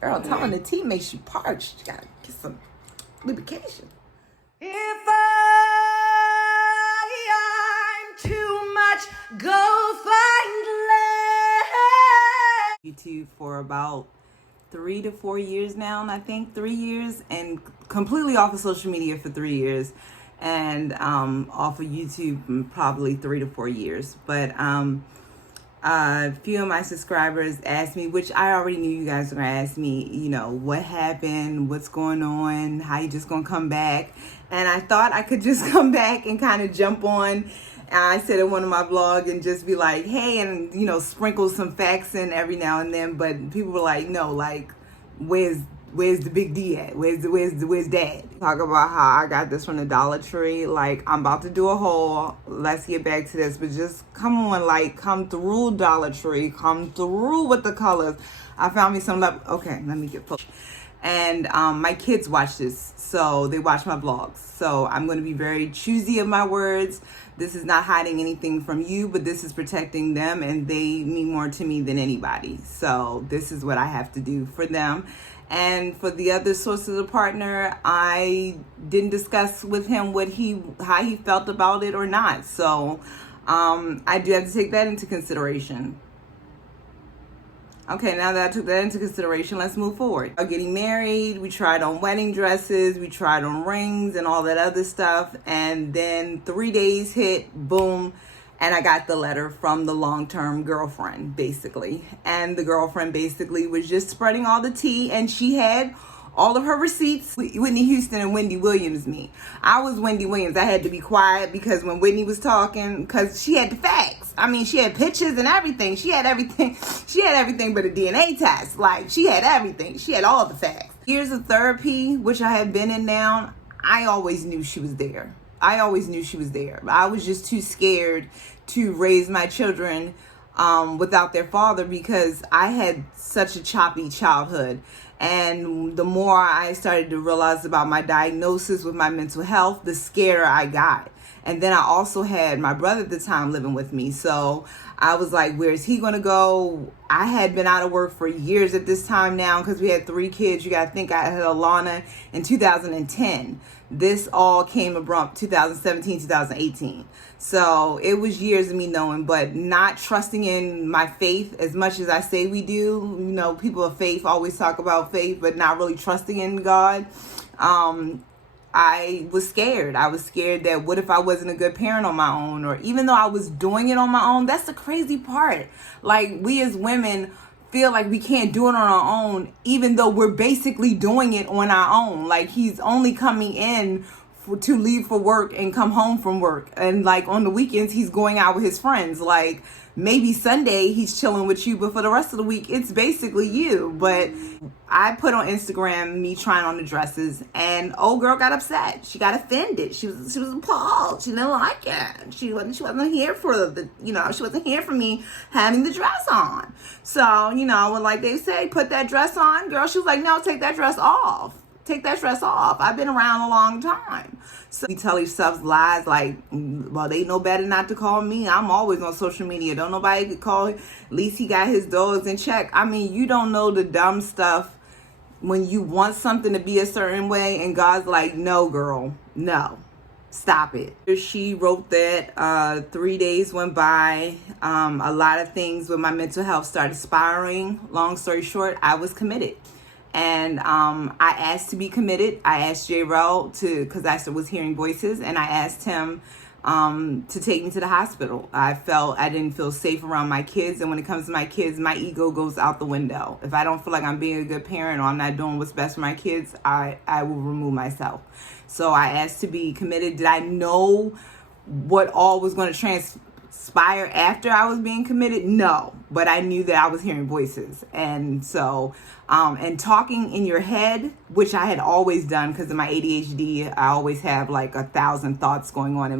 Girl, telling the tea makes you parched. You gotta get some lubrication. If I'm too much, go find love. YouTube for about 3 to 4 years now, and I think 3 years, and completely off of social media for 3 years, and off of YouTube probably 3 to 4 years. But a few of my subscribers asked me, which I already knew you guys were gonna ask me, you know, what happened, what's going on, how you just gonna come back. And I thought I could just come back and kind of jump on. I said in one of my blogs and just be like, hey, and you know, sprinkle some facts in every now and then. But people were like, no, like, where's the big D at? Where's dad? Talk about how I got this from the Dollar Tree. Like, I'm about to do a haul. Let's get back to this, but just come on, like, come through Dollar Tree, come through with the colors. I found me some okay, let me get focused. And my kids watch this, so they watch my vlogs. So I'm going to be very choosy of my words. This is not hiding anything from you, but this is protecting them, and they mean more to me than anybody. So this is what I have to do for them. And for the other source of the partner, I didn't discuss with him how he felt about it or not. So I do have to take that into consideration. Okay, now that I took that into consideration, let's move forward. Getting married, we tried on wedding dresses, we tried on rings and all that other stuff. And then 3 days hit, boom, and I got the letter from the long-term girlfriend, basically. And the girlfriend basically was just spreading all the tea, and she had all of her receipts. Whitney Houston and Wendy Williams me. I was Wendy Williams. I had to be quiet because when Whitney was talking, because she had the facts. I mean, she had pictures and everything. She had everything. She had everything but a DNA test. Like, she had everything. She had all the facts. Years of therapy, which I have been in now, I always knew she was there. I always knew she was there. I was just too scared to raise my children without their father because I had such a choppy childhood. And the more I started to realize about my diagnosis with my mental health, the scarier I got. And then I also had my brother at the time living with me. So I was like, where's he going to go? I had been out of work for years at this time now because we had 3 kids. You got to think I had Alana in 2010. This all came abrupt 2017, 2018. So it was years of me knowing, but not trusting in my faith as much as I say we do. You know, people of faith always talk about faith, but not really trusting in God. I was scared. I was scared that what if I wasn't a good parent on my own? Or even though I was doing it on my own, that's the crazy part. Like, we as women feel like we can't do it on our own, even though we're basically doing it on our own. Like, he's only coming in to leave for work and come home from work. And like on the weekends, he's going out with his friends. Like, maybe Sunday he's chilling with you, but for the rest of the week, it's basically you. But I put on Instagram me trying on the dresses, and old girl got upset. She got offended. She was appalled. She didn't like it. She wasn't here for she wasn't here for me having the dress on. So, you know, when like they say, put that dress on, girl, she was like, no, take that dress off. Take that dress off. I've been around a long time. So we tell ourselves lies like, well, they know better not to call me. I'm always on social media. Don't nobody call him. At least he got his dogs in check. I mean, you don't know the dumb stuff when you want something to be a certain way and God's like, no, girl, no. Stop it. She wrote that 3 days went by. A lot of things with my mental health started spiraling. Long story short, I was committed. And I asked to be committed. I asked J-Rel because I was hearing voices, and I asked him to take me to the hospital. I didn't feel safe around my kids, and when it comes to my kids, my ego goes out the window. If I don't feel like I'm being a good parent or I'm not doing what's best for my kids, I will remove myself. So I asked to be committed. Did I know what all was going to transpire after I was being committed? No, but I knew that I was hearing voices. And so and talking in your head, which I had always done because of my ADHD, I always have like 1,000 thoughts going on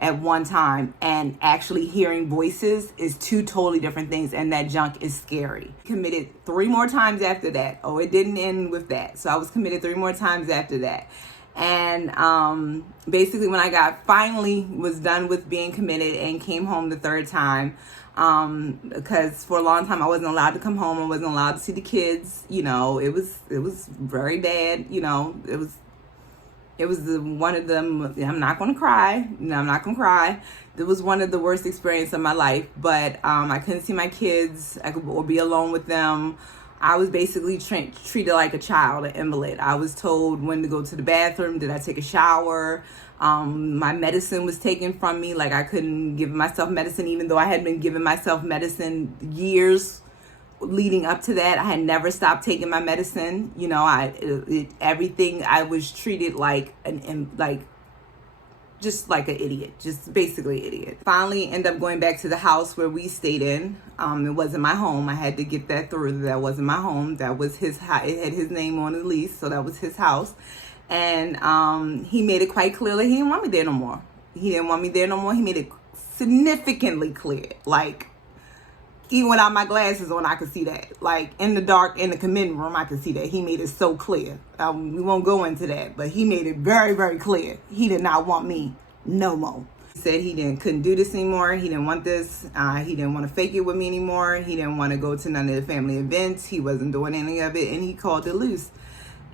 at one time, and actually hearing voices is 2 totally different things, and that junk is scary. Committed 3 more times after that. Oh, it didn't end with that. So I was committed 3 more times after that. And basically when I finally was done with being committed and came home the 3rd time, Because for a long time I wasn't allowed to come home. I wasn't allowed to see the kids. You know, it was very bad. You know, it was one of them. I'm not going to cry. No, I'm not going to cry. It was one of the worst experiences of my life. But I couldn't see my kids or be alone with them. I was basically treated like a child, an invalid. I was told when to go to the bathroom. Did I take a shower? My medicine was taken from me. Like, I couldn't give myself medicine, even though I had been giving myself medicine years leading up to that. I had never stopped taking my medicine. You know, everything, I was treated like just like an idiot, just basically an idiot. Finally ended up going back to the house where we stayed in. It wasn't my home. I had to get that through. That wasn't my home. That was his house. It had his name on the lease, so that was his house. And he made it quite clear that he didn't want me there no more. He didn't want me there no more. He made it significantly clear. Like, even without my glasses on, I could see that. Like, in the dark, in the committee room, I could see that. He made it so clear. We won't go into that, but he made it very, very clear. He did not want me no more. He said he couldn't do this anymore. He didn't want this. He didn't want to fake it with me anymore. He didn't want to go to none of the family events. He wasn't doing any of it, and he called it loose.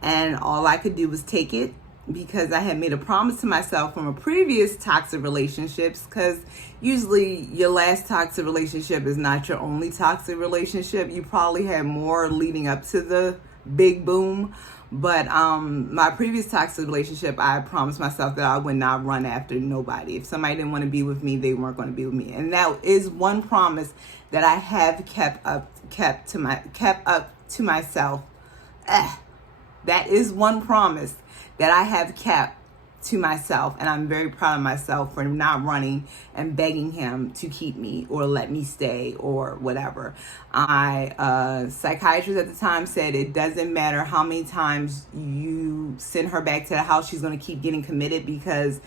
And all I could do was take it, because I had made a promise to myself from a previous toxic relationships, because usually your last toxic relationship is not your only toxic relationship. You probably had more leading up to the big boom. But my previous toxic relationship, I promised myself that I would not run after nobody. If somebody didn't want to be with me, they weren't going to be with me. And that is one promise that I have kept up to myself. That is one promise that I have kept to myself, and I'm very proud of myself for not running and begging him to keep me or let me stay or whatever. My psychiatrist at the time said it doesn't matter how many times you send her back to the house, she's going to keep getting committed, because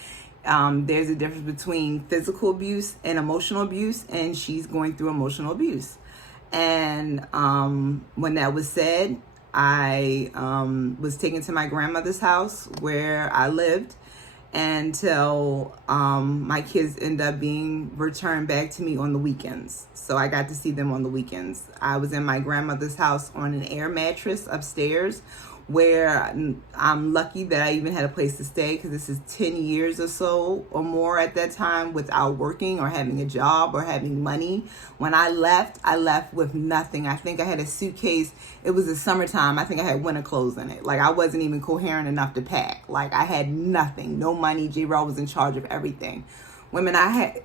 there's a difference between physical abuse and emotional abuse, and she's going through emotional abuse. And when that was said, I was taken to my grandmother's house where I lived until my kids ended up being returned back to me on the weekends. So I got to see them on the weekends. I was in my grandmother's house on an air mattress upstairs, where I'm lucky that I even had a place to stay, because this is 10 years or so or more at that time without working or having a job or having money. When I left with nothing. I think I had a suitcase. It was the summertime. I think I had winter clothes in it. Like, I wasn't even coherent enough to pack. Like, I had nothing, no money. J-Raw was in charge of everything. Women, I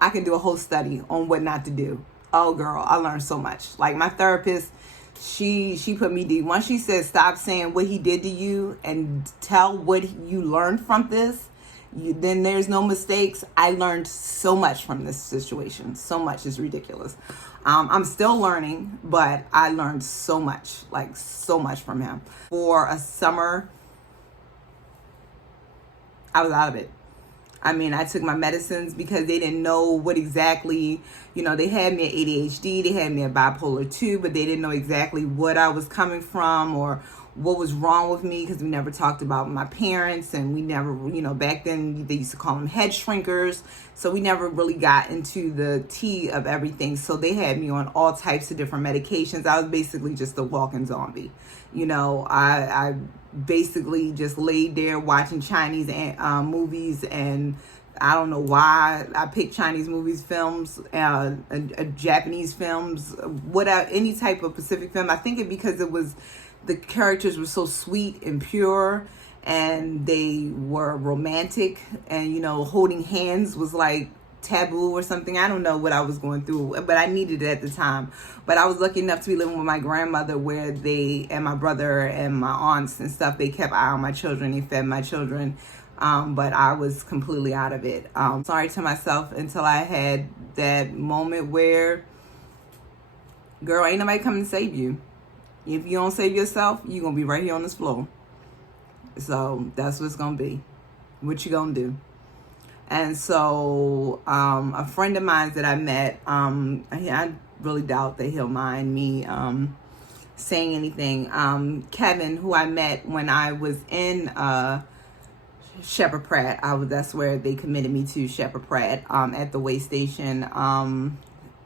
can do a whole study on what not to do. Oh girl, I learned so much. Like, my therapist, she put me deep. Once she said, stop saying what he did to you and tell what you learned from this, then there's no mistakes. I learned so much from this situation. So much is ridiculous. I'm still learning, but I learned so much, like so much from him. For a summer, I was out of it. I mean, I took my medicines because they didn't know what exactly, they had me at ADHD, they had me at bipolar 2, but they didn't know exactly what I was coming from or what was wrong with me, because we never talked about my parents, and we never, back then they used to call them head shrinkers. So we never really got into the tea of everything. So they had me on all types of different medications. I was basically just a walking zombie. I basically just laid there watching Chinese movies, and I don't know why I picked Chinese movies, films, Japanese films, whatever, any type of Pacific film. I think it because the characters were so sweet and pure, and they were romantic, and holding hands was like taboo or something. I don't know what I was going through, but I needed it at the time. But I was lucky enough to be living with my grandmother, where and my brother and my aunts and stuff, they kept eye on my children, they fed my children, but I was completely out of it. Sorry to myself until I had that moment where, girl, ain't nobody coming to save you. If you don't save yourself, you're going to be right here on this floor. So that's what it's going to be. What you going to do? And so a friend of mine that I met, I really doubt that he'll mind me saying anything. Kevin, who I met when I was in Shepherd Pratt. That's where they committed me to, Shepherd Pratt, at the way station.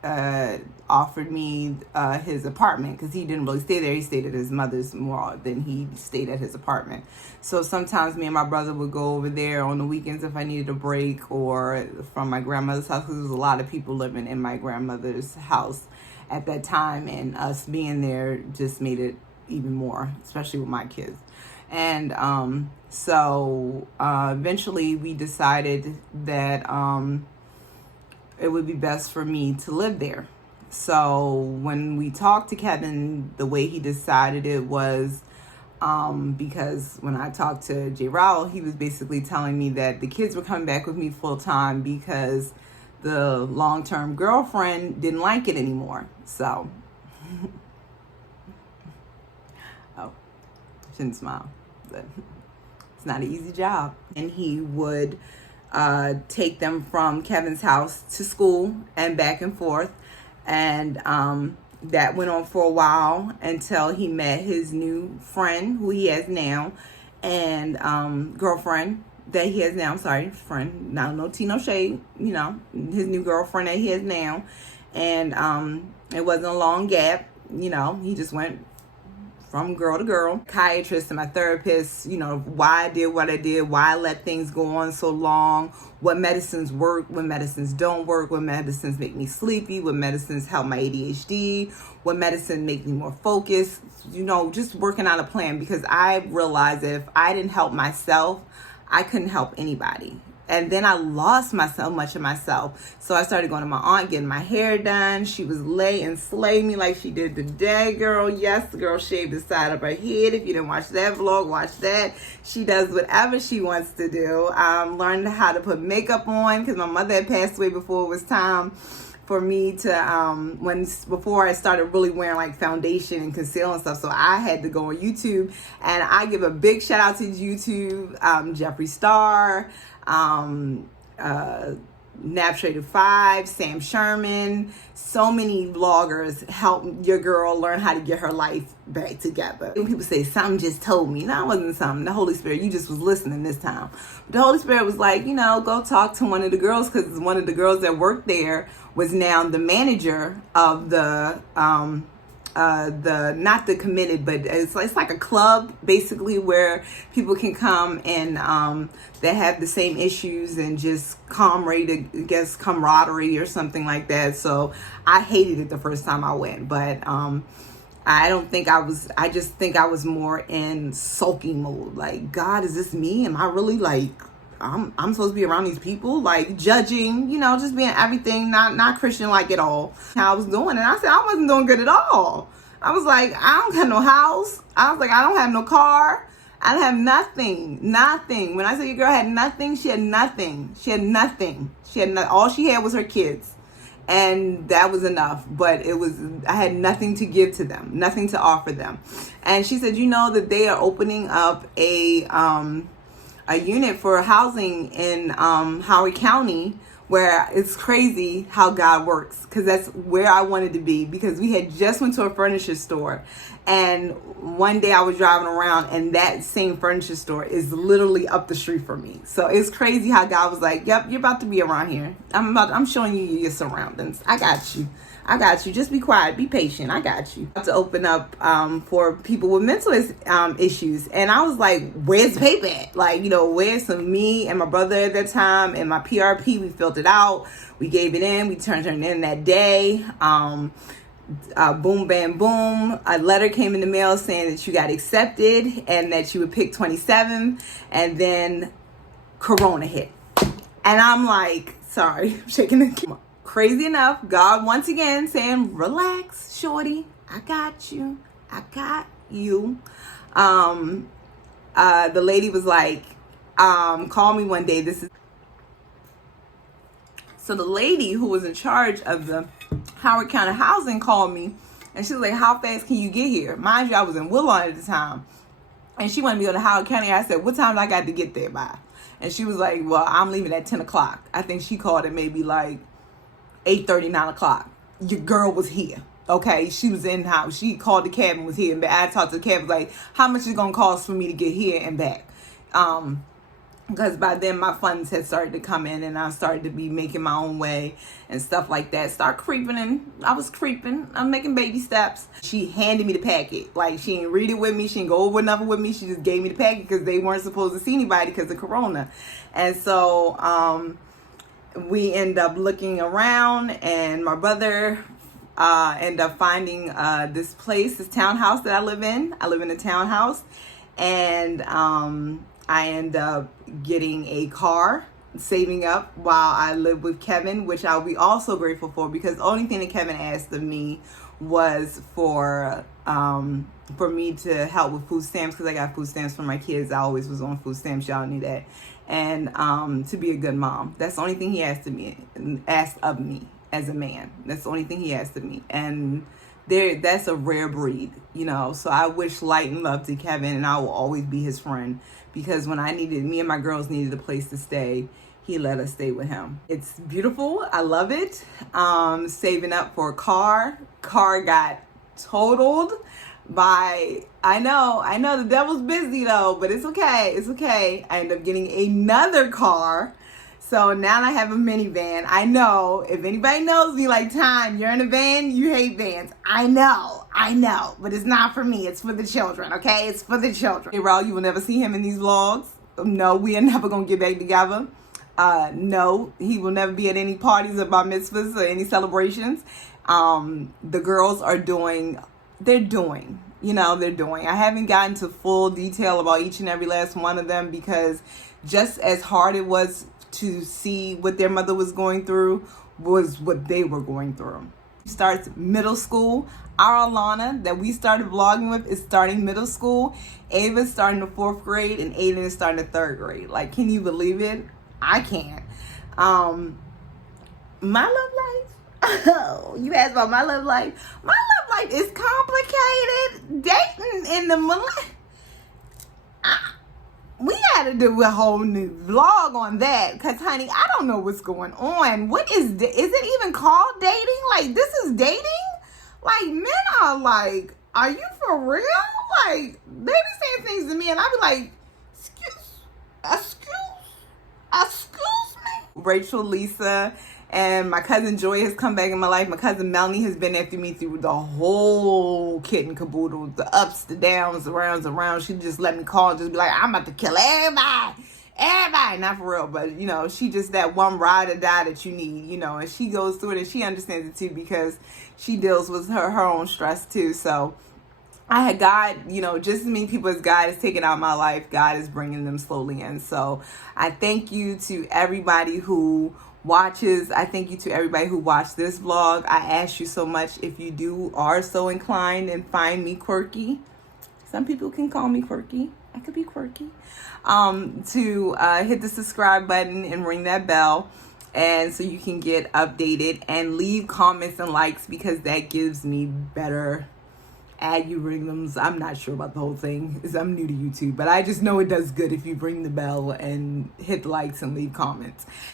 offered me his apartment, because he didn't really stay there. He stayed at his mother's more than he stayed at his apartment. So sometimes me and my brother would go over there on the weekends if I needed a break, or from my grandmother's house, because there was a lot of people living in my grandmother's house at that time, and us being there just made it even more, especially with my kids. And so eventually we decided that it would be best for me to live there. So when we talked to Kevin, the way he decided it was because when I talked to J. Rowell, he was basically telling me that the kids were coming back with me full time because the long-term girlfriend didn't like it anymore. So, oh, shouldn't smile, but it's not an easy job. And he would take them from Kevin's house to school and back and forth. And that went on for a while until he met his new friend, who he has now, and girlfriend that he has now. Sorry, friend. Now, no tea, no shade. You know, his new girlfriend that he has now. And it wasn't a long gap. You know, he just went from girl to girl. Psychiatrist and my therapist, you know, why I did what I did, why I let things go on so long, what medicines work, what medicines don't work, what medicines make me sleepy, what medicines help my ADHD, what medicine make me more focused, you know, just working out a plan, because I realized that if I didn't help myself, I couldn't help anybody. And then I lost much of myself. So I started going to my aunt, getting my hair done. She was lay and slay me like she did today, girl. Yes, the girl shaved the side of her head. If you didn't watch that vlog, watch that. She does whatever she wants to do. Learned how to put makeup on, because my mother had passed away before it was time for me to before I started really wearing like foundation and concealer and stuff. So I had to go on YouTube, and I give a big shout out to YouTube, Jeffree Star, Naptrader 5, Sam Sherman. So many vloggers help your girl learn how to get her life back together. When people say something just told me, no, it wasn't something. The Holy Spirit, you just was listening this time. But the Holy Spirit was like, you know, go talk to one of the girls, because one of the girls that worked there was now the manager of the not the committed, but it's like a club basically, where people can come and that have the same issues, and just camaraderie or something like that. So I hated it the first time I went, but I just think I was more in sulking mode. Like, God, is this me? Am I really like, I'm supposed to be around these people, like judging, you know, just being everything, not Christian like at all. How I was doing, and I said I wasn't doing good at all. I was like, I don't have no house. I was like, I don't have no car. I have nothing. When I say your girl had nothing, she had nothing. All she had was her kids, and that was enough. But I had nothing to give to them, nothing to offer them. And she said, you know that they are opening up a unit for housing in Howard County, where it's crazy how God works, because that's where I wanted to be, because we had just went to a furniture store, and one day I was driving around, and that same furniture store is literally up the street from me. So it's crazy how God was like, yep, you're about to be around here. I'm showing you your surroundings. I got you. Just be quiet, be patient. I got you. To open up for people with mental issues. And I was like, where's the paper at? Like, you know, where's me and my brother at that time and my PRP? We filled it out. We gave it in. We turned it in that day. Boom, bam, boom. A letter came in the mail saying that you got accepted and that you would pick 27. And then Corona hit. And I'm like, sorry, I'm shaking the camera. Crazy enough, God once again saying, relax, shorty. I got you. The lady was like, call me one day. So the lady who was in charge of the Howard County housing called me, and she was like, how fast can you get here? Mind you, I was in Woodlawn at the time, and she wanted me to go to Howard County. I said, what time do I got to get there by? And she was like, well, I'm leaving at 10 o'clock. I think she called it maybe like 8:30, 9 o'clock. Your girl was here. Okay, she was in house. She called the cab and was here. And I talked to the cab, was like, how much is it gonna cost for me to get here and back? because by then my funds had started to come in and I started to be making my own way and stuff like that. Start creeping, and I was creeping. I'm making baby steps. She handed me the packet. Like, she didn't read it with me. She didn't go over nothing with me. She just gave me the packet because they weren't supposed to see anybody because of Corona. And so we end up looking around, and my brother end up finding this place, this townhouse that I live in. I live in a townhouse, and I end up getting a car, saving up while I live with Kevin, which I'll be also grateful for, because the only thing that Kevin asked of me was for me to help with food stamps, because I got food stamps for my kids. I always was on food stamps, y'all knew that. And to be a good mom. That's the only thing he asked of me as a man. That's the only thing he asked of me. And that's a rare breed, you know. So I wish light and love to Kevin, and I will always be his friend, because when me and my girls needed a place to stay, he let us stay with him. It's beautiful. I love it. Saving up for a car. Car got totaled by, I know the devil's busy though, but it's okay. It's okay. I ended up getting another car. So now I have a minivan. I know, if anybody knows me, like, Time, you're in a van, you hate vans. I know, but it's not for me. It's for the children, okay? It's for the children. Hey, Raul, you will never see him in these vlogs. No, we are never going to get back together. No, he will never be at any parties or bar mitzvahs or any celebrations. The girls are doing. I haven't gotten to full detail about each and every last one of them, because just as hard it was to see what their mother was going through was what they were going through. Starts middle school. Our Alana that we started vlogging with is starting middle school. Ava's starting the 4th grade, and Aiden is starting the 3rd grade. Like, can you believe it? I can't. My love life. Oh, you asked about my love life. My love life is complicated. Dating in the we had to do a whole new vlog on that, because, honey, I don't know what's going on. What is it even called dating? Like, this is dating? Like, men are like, are you for real? Like, they be saying things to me, and I be like, excuse me. Rachel, Lisa, and my cousin Joy has come back in my life. My cousin Melanie has been after me through the whole kit and caboodle, the ups, the downs, the rounds, She just let me call and just be like, I'm about to kill everybody. Not for real, but, you know, she just that one ride or die that you need, you know, and she goes through it, and she understands it too, because she deals with her own stress too. So I had God, you know, just as many people as God is taking out my life, God is bringing them slowly in. So I thank you to everybody who watches. I thank you to everybody who watched this vlog. I ask you so much, if you are so inclined and find me quirky. Some people can call me quirky. I could be quirky. To hit the subscribe button and ring that bell, and so you can get updated, and leave comments and likes, because that gives me better algorithms. I'm not sure about the whole thing, because I'm new to YouTube, but I just know it does good if you ring the bell and hit the likes and leave comments.